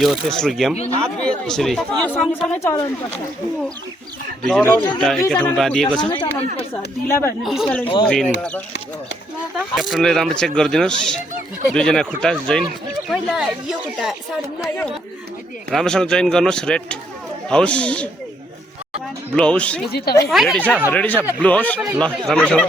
यो तेस्रो गेम यसरी यो सँगसँगै चलाउनु पर्छ दुईजना खुट्टा एकै ठाउँमा बाँधिएको छ चलाउनु पर्छ ढिला भयो भने डिस्क्वालिफाई ग्रिन क्याप्टनले राम्रो चेक गरिदिनुहोस् दुईजना खुट्टा जोइन पहिला यो खुट्टा साडीमा लाग्यो राम्रोसँग जोइन गर्नुहोस् red house blue house ready छ ब्लू हाउस ल राम्रोसँग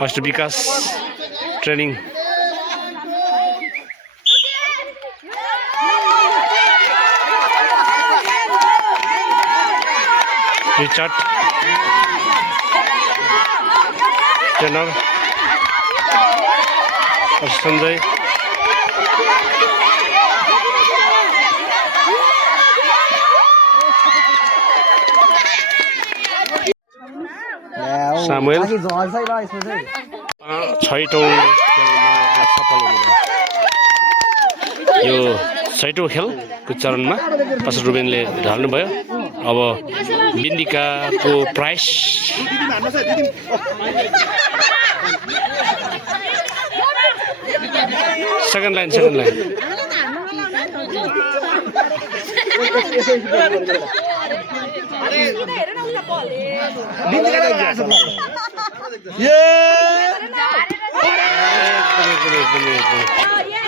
first Vikas training Richard trainer Sanjay Samuel छैटौँ खेलमा सफल हुनुभयो यो छैटौँ खेलको चरणमा प्रसाद रुबेनले ढल्नुभयो अब बिन्दिकाको price second line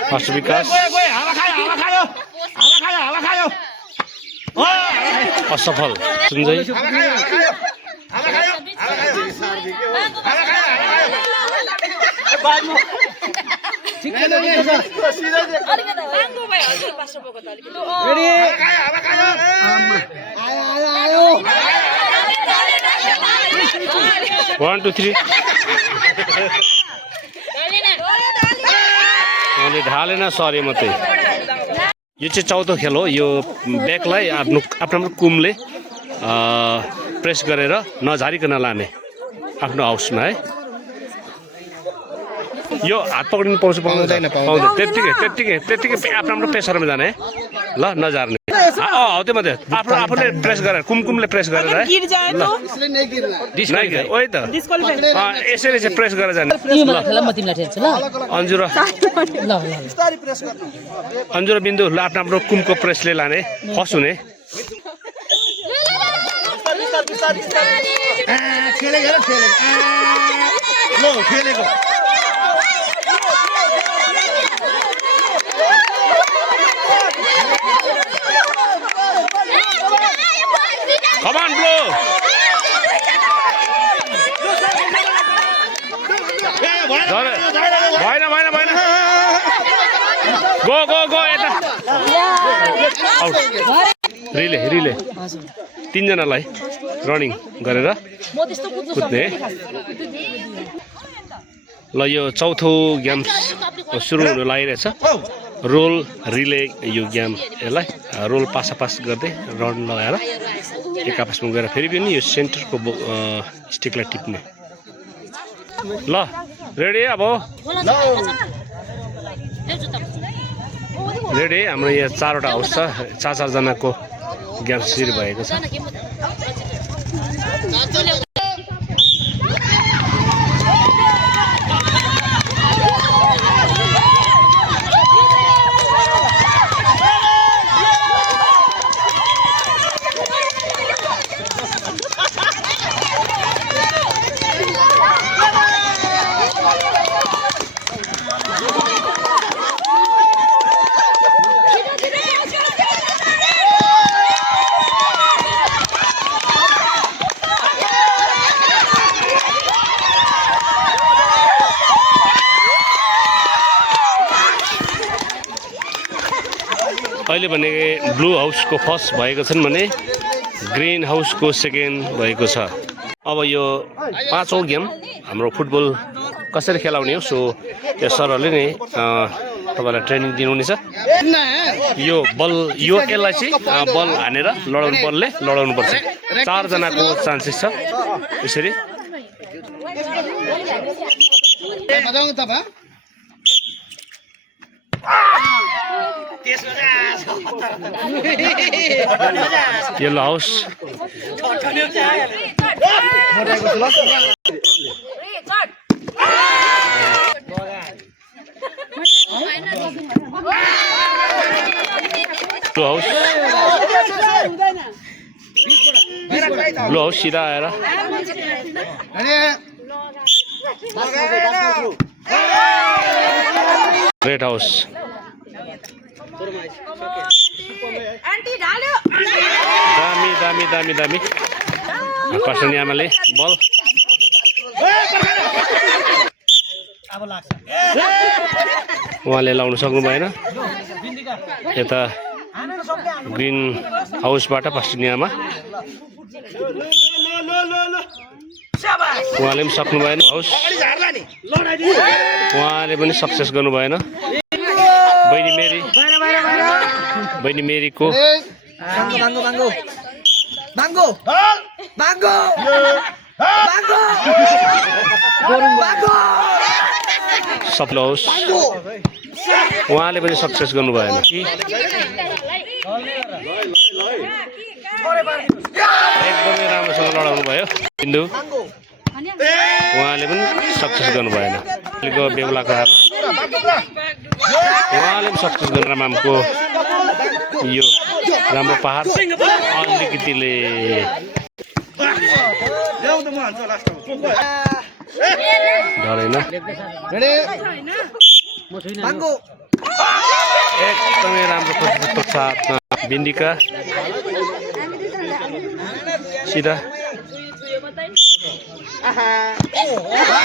first Vikas असफल सञ्जय One, two, three. ढालेन सरी मात्रै यो चाहिँ चौथो खेल हो यो ब्याकलाई आफ्नो कुमले प्रेस गरेर नझारिकन लाने आफ्नो हाउसमा है यो हात पक्रिनु पाउँदैन त्यत्तिकै आफ्नो प्रेसरमा जाने है ल नझार्ने हौ त्यो मात्रै आफूले प्रेस गरेर कुमले प्रेस गरेर है ओइ त यसरी चाहिँ प्रेस गरेर जाने अन्जु र बिन्दु ल आफ्नो कुमको प्रेसले लाने फर्स्ट हुने Come on, Blue! भएन Go! यता आउट रिले तीनजनालाई रनिङ गरेर कुद्ने ल यो चौथो गेम सुरु हुन लागिरहेछ रोल रिले यो गेम यसलाई रोल पास गर्दै रन लगाएर एक आपसमा गएर फेरि पनि यो सेन्टरको स्टिकलाई टिप्ने ल रेडी अब रेडी हाम्रो यहाँ 4वटा हाउस छ 4 जनाको गेम सुरु भएको छ अहिले भने ब्लू हाउसको फर्स्ट भएको छन् भने ग्रीन हाउसको सेकेन्ड भएको छ अब यो 5औं गेम हाम्रो फुटबल कसरी खेलाउने हो सो त्यो सरहरूले नै तपाईँलाई ट्रेनिङ दिनुहुनेछ यो बल यो यसलाई चाहिँ बल हानेर लडाउनु बलले लडाउनुपर्छ 4 जनाको चान्सेस छ यसरी येलो हाउस ब्लू हाउस सीधा आएर रेड हाउस दामी दामी दामी दामी पर्सनी आमाले बल उहाँले लाउन सक्नु भएन यता ग्रीन हाउसबाट पर्सनी आमा उहाँले पनि सक्नु भएन हाउस उहाँले पनि सक्सेस गर्नु भएन बहिनी मेरीको सप्लो हाउस उहाँले पनि सक्सेस गर्नु भएन एकदमै राम्रोसँग लडाउनु भयो हिन्दू उहाँले पनि सक्सेस गर्नु भएन बेहुलाको उहाँले पनि सक्सेस गर्नु रामामको यो राम्रो पहाड अलिकतिले डरेन एकदमै राम्रो प्रस्तुत साथमा बिन्दिका सिधा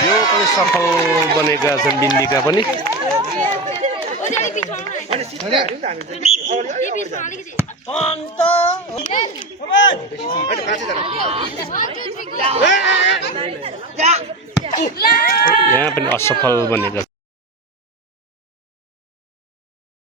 यो पनि सफल बनेका छन् बिन्दिका पनि यहाँ पनि असफल बनेका